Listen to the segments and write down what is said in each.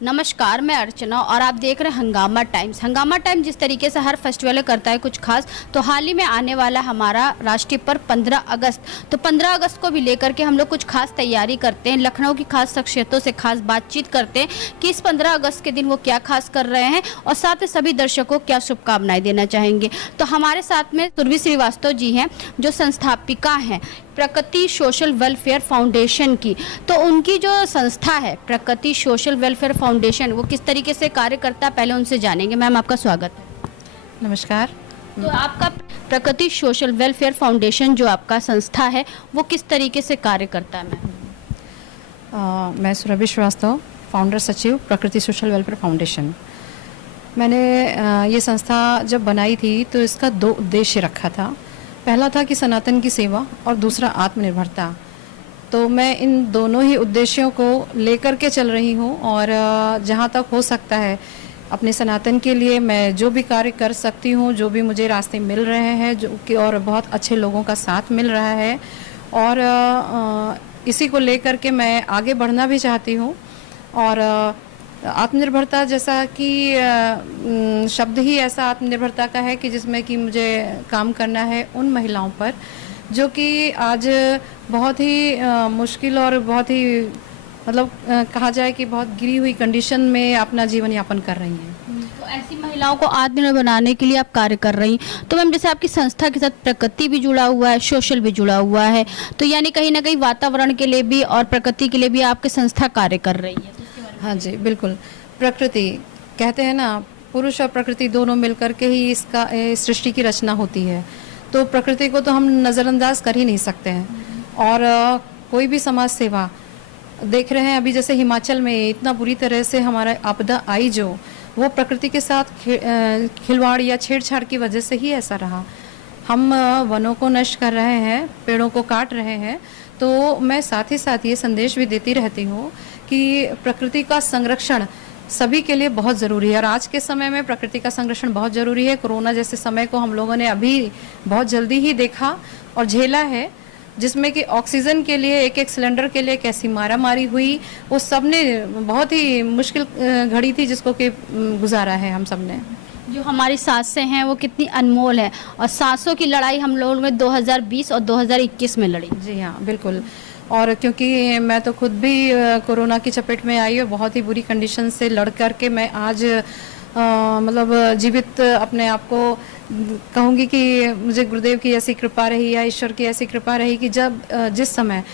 नमस्कार, मैं अर्चना और आप देख रहे हैं हंगामा टाइम्स। हंगामा टाइम्स जिस तरीके से हर फेस्टिवल करता है कुछ खास, तो हाल ही में आने वाला हमारा राष्ट्रीय पर्व 15 अगस्त, तो 15 अगस्त को भी लेकर के हम लोग कुछ खास तैयारी करते हैं। लखनऊ की खास शख्सियतों से खास बातचीत करते हैं कि इस 15 अगस्त के दिन वो क्या खास कर रहे हैं और साथ ही सभी दर्शकों को क्या शुभकामनाएं देना चाहेंगे। तो हमारे साथ में सुरभि श्रीवास्तव जी हैं, जो संस्थापिका हैं प्रकृति सोशल वेलफेयर फाउंडेशन की। तो उनकी जो संस्था है प्रकृति सोशल वेलफेयर फाउंडेशन, वो किस तरीके से कार्य करता है, पहले उनसे जानेंगे। मैम, आपका स्वागत है। नमस्कार। तो आपका प्रकृति सोशल वेलफेयर फाउंडेशन जो आपका संस्था है वो किस तरीके से कार्य करता है? मैं सुरभि श्रीवास्तव, फाउंडर सचिव प्रकृति सोशल वेलफेयर फाउंडेशन। मैंने ये संस्था जब बनाई थी तो इसका 2 उद्देश्य रखा था। पहला था कि सनातन की सेवा और दूसरा आत्मनिर्भरता। तो मैं इन दोनों ही उद्देश्यों को लेकर के चल रही हूँ और जहाँ तक हो सकता है अपने सनातन के लिए मैं जो भी कार्य कर सकती हूँ, जो भी मुझे रास्ते मिल रहे हैं, जो कि और बहुत अच्छे लोगों का साथ मिल रहा है, और इसी को लेकर के मैं आगे बढ़ना भी चाहती हूँ। और आत्मनिर्भरता जैसा कि शब्द ही ऐसा आत्मनिर्भरता का है कि जिसमें कि मुझे काम करना है उन महिलाओं पर जो कि आज बहुत ही मुश्किल और बहुत ही मतलब कहा जाए कि बहुत गिरी हुई कंडीशन में अपना जीवन यापन कर रही हैं। तो ऐसी महिलाओं को आत्मनिर्भर बनाने के लिए आप कार्य कर रही हैं। तो मैम, जैसे आपकी संस्था के साथ प्रकृति भी जुड़ा हुआ है, सोशल भी जुड़ा हुआ है, तो यानी कहीं ना कहीं वातावरण के लिए भी और प्रकृति के लिए भी आपकी संस्था कार्य कर रही है। हाँ जी, बिल्कुल। प्रकृति कहते हैं ना, पुरुष और प्रकृति दोनों मिलकर के ही इसका सृष्टि की रचना होती है। तो प्रकृति को तो हम नज़रअंदाज कर ही नहीं सकते हैं। और कोई भी समाज सेवा देख रहे हैं, अभी जैसे हिमाचल में इतना बुरी तरह से हमारा आपदा आई, जो वो प्रकृति के साथ खिलवाड़ या छेड़छाड़ की वजह से ही ऐसा रहा। हम वनों को नष्ट कर रहे हैं, पेड़ों को काट रहे हैं। तो मैं साथ ही साथ ये संदेश भी देती रहती हूँ कि प्रकृति का संरक्षण सभी के लिए बहुत ज़रूरी है। और आज के समय में प्रकृति का संरक्षण बहुत ज़रूरी है। कोरोना जैसे समय को हम लोगों ने अभी बहुत जल्दी ही देखा और झेला है, जिसमें कि ऑक्सीजन के लिए एक सिलेंडर के लिए कैसी मारामारी हुई, वो सब ने बहुत ही मुश्किल घड़ी थी जिसको कि गुजारा है हम सब ने। जो हमारी सांसें हैं वो कितनी अनमोल है, और सांसों की लड़ाई हम लोगों ने 2020 और 2021 में लड़ी। जी हाँ, बिल्कुल। और क्योंकि मैं तो खुद भी कोरोना की चपेट में आई और बहुत ही बुरी कंडीशन से लड़ कर के मैं आज मतलब जीवित अपने आप को कहूँगी कि मुझे गुरुदेव की ऐसी कृपा रही या ईश्वर की ऐसी कृपा रही कि जब जिस समय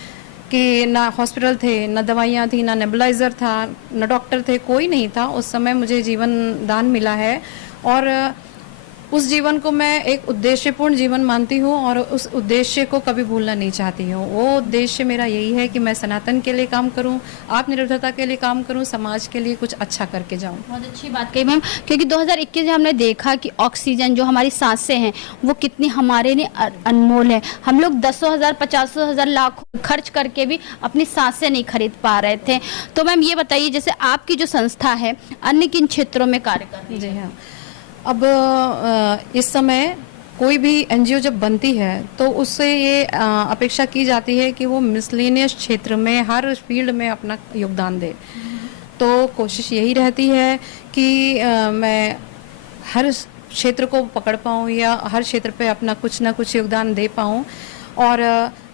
कि ना हॉस्पिटल थे, ना दवाइयाँ थी, ना नेबुलाइज़र था, ना डॉक्टर थे, कोई नहीं था, उस समय मुझे जीवन दान मिला है। और उस जीवन को मैं एक उद्देश्यपूर्ण जीवन मानती हूँ और उस उद्देश्य को कभी भूलना नहीं चाहती हूँ। वो उद्देश्य मेरा यही है कि मैं सनातन के लिए काम करूँ, आत्मनिर्भरता के लिए काम करूँ, समाज के लिए कुछ अच्छा करके जाऊँ। बहुत अच्छी बात कही मैम, क्योंकि 2021 में हमने देखा कि ऑक्सीजन जो हमारी सांसें हैं वो कितनी हमारे लिए अनमोल है। हम लोग 10,000 50,000 लाख खर्च करके भी अपनी सांसें नहीं खरीद पा रहे थे। तो मैम ये बताइए, जैसे आपकी जो संस्था है अन्य किन क्षेत्रों में कार्य कर रही है? जी हाँ, अब इस समय कोई भी एनजीओ जब बनती है तो उससे ये अपेक्षा की जाती है कि वो मिसलेनियस क्षेत्र में हर फील्ड में अपना योगदान दे। तो कोशिश यही रहती है कि मैं हर क्षेत्र को पकड़ पाऊँ या हर क्षेत्र पे अपना कुछ ना कुछ योगदान दे पाऊँ। और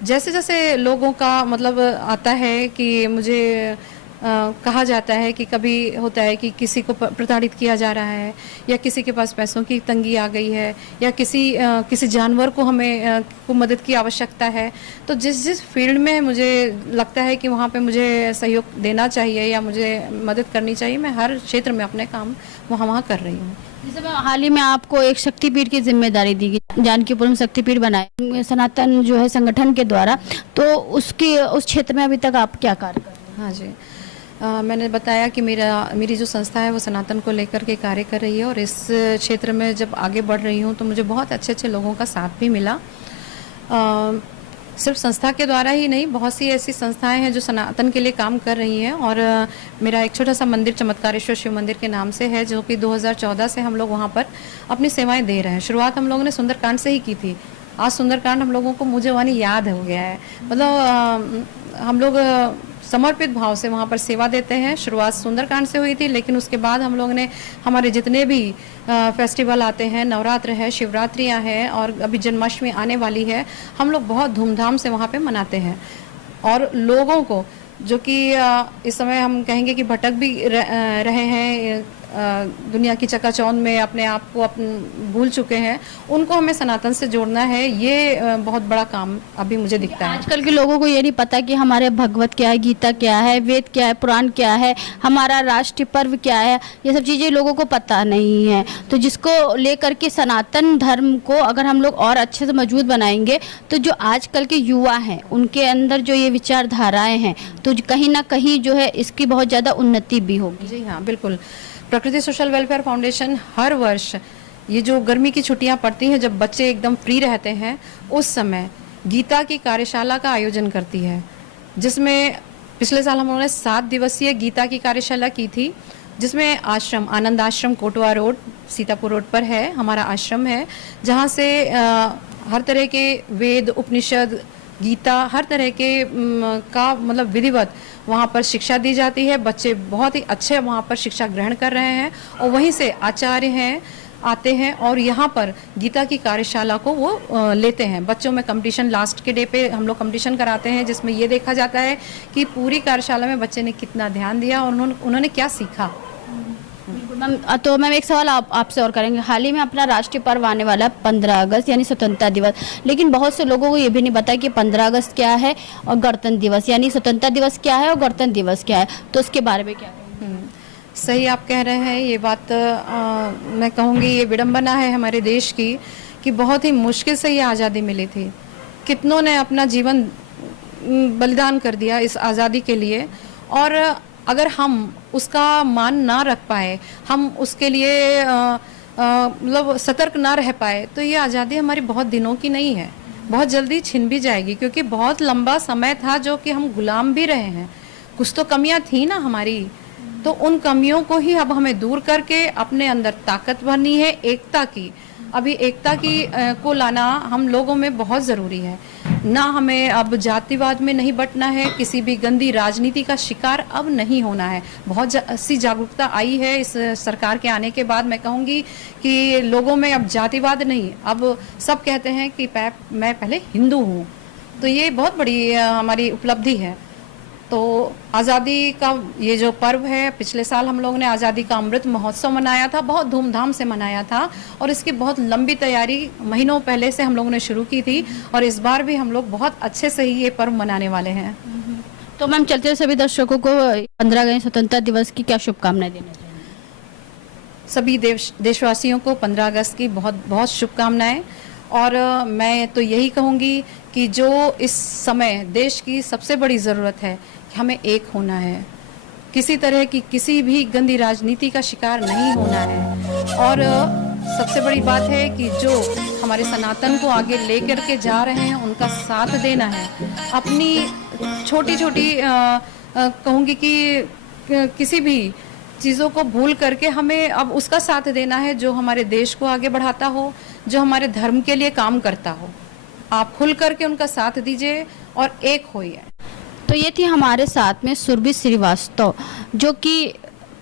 जैसे जैसे लोगों का मतलब आता है कि मुझे कहा जाता है कि कभी होता है कि किसी को प्रताड़ित किया जा रहा है, या किसी के पास पैसों की तंगी आ गई है, या किसी जानवर को हमें को मदद की आवश्यकता है। तो जिस जिस फील्ड में मुझे लगता है कि वहाँ पे मुझे सहयोग देना चाहिए या मुझे मदद करनी चाहिए, मैं हर क्षेत्र में अपने काम वहाँ कर रही हूँ। जैसे मैं हाल ही में आपको एक शक्तिपीठ की जिम्मेदारी दी गई, जानकीपुर में शक्तिपीठ बनाए सनातन जो है संगठन के द्वारा, तो उस क्षेत्र में अभी तक आप क्या कार्य कर रहे हैं? हाँ जी, मैंने बताया कि मेरी जो संस्था है वो सनातन को लेकर के कार्य कर रही है। और इस क्षेत्र में जब आगे बढ़ रही हूँ तो मुझे बहुत अच्छे अच्छे लोगों का साथ भी मिला। सिर्फ संस्था के द्वारा ही नहीं, बहुत सी ऐसी संस्थाएं हैं जो सनातन के लिए काम कर रही हैं। और मेरा एक छोटा सा मंदिर चमत्कारेश्वर शिव मंदिर के नाम से है, जो कि 2014 से हम लोग वहाँ पर अपनी सेवाएं दे रहे हैं। शुरुआत हम लोगों ने सुंदरकांड से ही की थी। आज सुंदरकांड हम लोगों को मुझे याद हो गया है। मतलब हम लोग समर्पित भाव से वहाँ पर सेवा देते हैं। शुरुआत सुंदरकांड से हुई थी, लेकिन उसके बाद हम लोग ने हमारे जितने भी फेस्टिवल आते हैं, नवरात्र है, शिवरात्रियाँ हैं और अभी जन्माष्टमी आने वाली है, हम लोग बहुत धूमधाम से वहाँ पे मनाते हैं। और लोगों को जो कि इस समय हम कहेंगे कि भटक भी रहे हैं, दुनिया की चकाचौंध में अपने आप को भूल चुके हैं, उनको हमें सनातन से जोड़ना है। ये बहुत बड़ा काम अभी मुझे दिखता है। आजकल के लोगों को ये नहीं पता कि हमारे भगवत क्या है, गीता क्या है, वेद क्या है, पुराण क्या है, हमारा राष्ट्रीय पर्व क्या है, ये सब चीज़ें लोगों को पता नहीं है। तो जिसको लेकर के सनातन धर्म को अगर हम लोग और अच्छे से मजबूत बनाएंगे तो जो आजकल के युवा हैं उनके अंदर जो ये विचारधाराएँ हैं तो कहीं ना कहीं जो है इसकी बहुत ज़्यादा उन्नति भी होगी। जी हाँ, बिल्कुल। प्रकृति सोशल वेलफेयर फाउंडेशन हर वर्ष ये जो गर्मी की छुट्टियां पड़ती हैं, जब बच्चे एकदम फ्री रहते हैं, उस समय गीता की कार्यशाला का आयोजन करती है, जिसमें पिछले साल हम लोगों ने 7 दिवसीय गीता की कार्यशाला की थी, जिसमें आश्रम आनंद आश्रम कोटवा रोड सीतापुर रोड पर है, हमारा आश्रम है, जहाँ से हर तरह के वेद, उपनिषद, गीता, हर तरह के का मतलब विधिवत वहाँ पर शिक्षा दी जाती है। बच्चे बहुत ही अच्छे वहाँ पर शिक्षा ग्रहण कर रहे हैं और वहीं से आचार्य हैं आते हैं और यहाँ पर गीता की कार्यशाला को वो लेते हैं। बच्चों में कंपटीशन, लास्ट के डे पे हम लोग कंपटीशन कराते हैं, जिसमें ये देखा जाता है कि पूरी कार्यशाला में बच्चे ने कितना ध्यान दिया और उन्होंने क्या सीखा। मैम, तो मैम एक सवाल आपसे और करेंगे। हाल ही में अपना राष्ट्रीय पर्व आने वाला है 15 अगस्त यानी स्वतंत्रता दिवस, लेकिन बहुत से लोगों को ये भी नहीं पता कि 15 अगस्त क्या है और गणतंत्र दिवस यानी स्वतंत्रता दिवस क्या है और गणतंत्र दिवस क्या है, तो उसके बारे में क्या कहेंगे? सही आप कह रहे हैं। ये बात मैं कहूँगी ये विडंबना है हमारे देश की कि बहुत ही मुश्किल से ये आज़ादी मिली थी। कितनों ने अपना जीवन बलिदान कर दिया इस आज़ादी के लिए, और अगर हम उसका मान ना रख पाए, हम उसके लिए मतलब सतर्क ना रह पाए, तो ये आज़ादी हमारी बहुत दिनों की नहीं है, बहुत जल्दी छिन भी जाएगी, क्योंकि बहुत लंबा समय था जो कि हम गुलाम भी रहे हैं। कुछ तो कमियां थी ना हमारी, तो उन कमियों को ही अब हमें दूर करके अपने अंदर ताकत भरनी है, एकता की। अभी एकता की को लाना हम लोगों में बहुत ज़रूरी है। ना हमें अब जातिवाद में नहीं बंटना है, किसी भी गंदी राजनीति का शिकार अब नहीं होना है। बहुत सी जागरूकता आई है इस सरकार के आने के बाद। मैं कहूँगी कि लोगों में अब जातिवाद नहीं, अब सब कहते हैं कि मैं पहले हिंदू हूँ, तो ये बहुत बड़ी हमारी उपलब्धि है। तो आज़ादी का ये जो पर्व है, पिछले साल हम लोगों ने आज़ादी का अमृत महोत्सव मनाया था, बहुत धूमधाम से मनाया था, और इसकी बहुत लंबी तैयारी महीनों पहले से हम लोगों ने शुरू की थी, और इस बार भी हम लोग बहुत अच्छे से ही ये पर्व मनाने वाले हैं। तो मैम, चलते हुए सभी दर्शकों को 15 अगस्त स्वतंत्रता दिवस की क्या शुभकामनाएं देना चाहिए? सभी देशवासियों को 15 अगस्त की बहुत बहुत शुभकामनाएं। और मैं तो यही कहूँगी कि जो इस समय देश की सबसे बड़ी ज़रूरत है कि हमें एक होना है, किसी तरह की किसी भी गंदी राजनीति का शिकार नहीं होना है, और सबसे बड़ी बात है कि जो हमारे सनातन को आगे लेकर के जा रहे हैं उनका साथ देना है। अपनी छोटी छोटी कहूँगी कि किसी भी चीज़ों को भूल करके हमें अब उसका साथ देना है जो हमारे देश को आगे बढ़ाता हो, जो हमारे धर्म के लिए काम करता हो। आप खुल करके उनका साथ दीजिए और एक होइए। तो ये थी हमारे साथ में सुरभि श्रीवास्तव, जो कि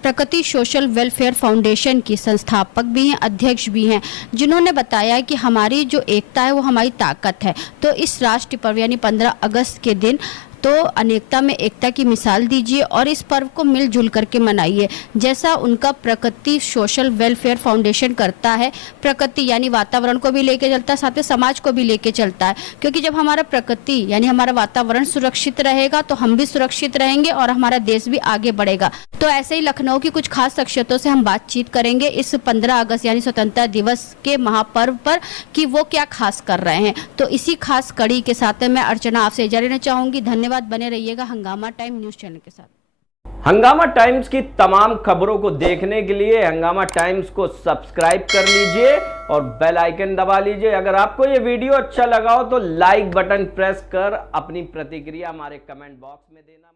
प्रकृति सोशल वेलफेयर फाउंडेशन की संस्थापक भी हैं, अध्यक्ष भी हैं, जिन्होंने बताया कि हमारी जो एकता है वो हमारी ताकत है। तो इस राष्ट्रीय पर्व यानी 15 अगस्त के दिन तो अनेकता में एकता की मिसाल दीजिए और इस पर्व को मिलजुल करके मनाइए, जैसा उनका प्रकृति सोशल वेलफेयर फाउंडेशन करता है। प्रकृति यानी वातावरण को भी लेके चलता है, साथ में समाज को भी लेके चलता है, क्योंकि जब हमारा प्रकृति यानी हमारा वातावरण सुरक्षित रहेगा तो हम भी सुरक्षित रहेंगे और हमारा देश भी आगे बढ़ेगा। तो ऐसे ही लखनऊ की कुछ खास शख्सियतों से हम बातचीत करेंगे इस 15 अगस्त यानी स्वतंत्रता दिवस के महापर्व पर कि वो क्या खास कर रहे हैं। तो इसी खास कड़ी के साथ मैं अर्चना आपसे इजाज़त लेना चाहूँगी। धन्यवाद। बने रहिएगा हंगामा टाइम न्यूज़ चैनल के साथ। हंगामा टाइम्स की तमाम खबरों को देखने के लिए हंगामा टाइम्स को सब्सक्राइब कर लीजिए और बेल आइकन दबा लीजिए। अगर आपको ये वीडियो अच्छा लगा हो तो लाइक बटन प्रेस कर अपनी प्रतिक्रिया हमारे कमेंट बॉक्स में देना।